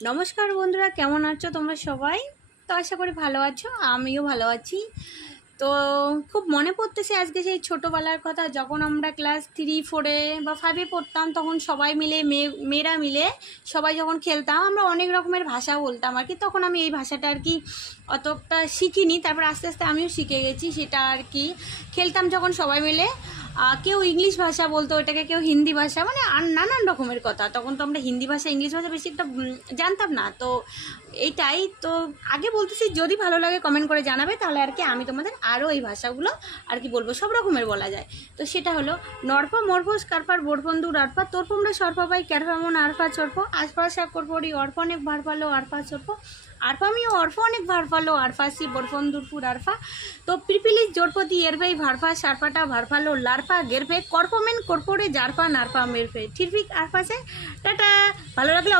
নমস্কার বন্ধুরা, কেমন আছো তোমরা সবাই? তো আশা করি ভালো আছো, আমিও ভালো আছি। তো খুব মনে পড়তেছে আজকে সেই ছোটোবেলার কথা, যখন আমরা ক্লাস 3, 4 বা 5-এ পড়তাম। তখন সবাই মিলে মেয়েরা মিলে সবাই যখন খেলতাম, আমরা অনেক রকমের ভাষা বলতাম আর কি। তখন আমি এই ভাষাটা আর কি অতটা শিখিনি, তারপর আস্তে আস্তে আমিও শিখে গেছি সেটা আর কি। খেলতাম যখন সবাই মিলে, কেউ ইংলিশ ভাষা বলতো ওটাকে, কেউ হিন্দি ভাষা, মানে আর নানান রকমের কথা। তখন তো আমরা হিন্দি ভাষা ইংলিশ ভাষা বেশি একটা জানতাম না। তো এইটাই তো আগে বলতেছি, যদি ভালো লাগে কমেন্ট করে জানাবে, তাহলে আর কি আমি তোমাদের আরও এই ভাষাগুলো আর কি বলবো। সব রকমের বলা যায়। তো সেটা হলো নরফা মরফোস কারফার বোরবন্ধু রারফা তোরপমরা সরফাবাই ক্যারফামন আরফা চরফো আশপাশা করপরি অর্ফ অনেক ভার পালো আরফা চরফো আরফামিও অর্ফ অনেক ভার পালো আরফাসি বোরফন্দুরপুর আরফা। তো পিপিলিশ জোরপতি এরবেই ভারফা সারফাটা ভারফালো লারফা গেরফে কর্পোমেন কর্পোরে জারফা নারফা মেরফে ঠিরফিক আরফাসে। টাটা। ভালো লাগলে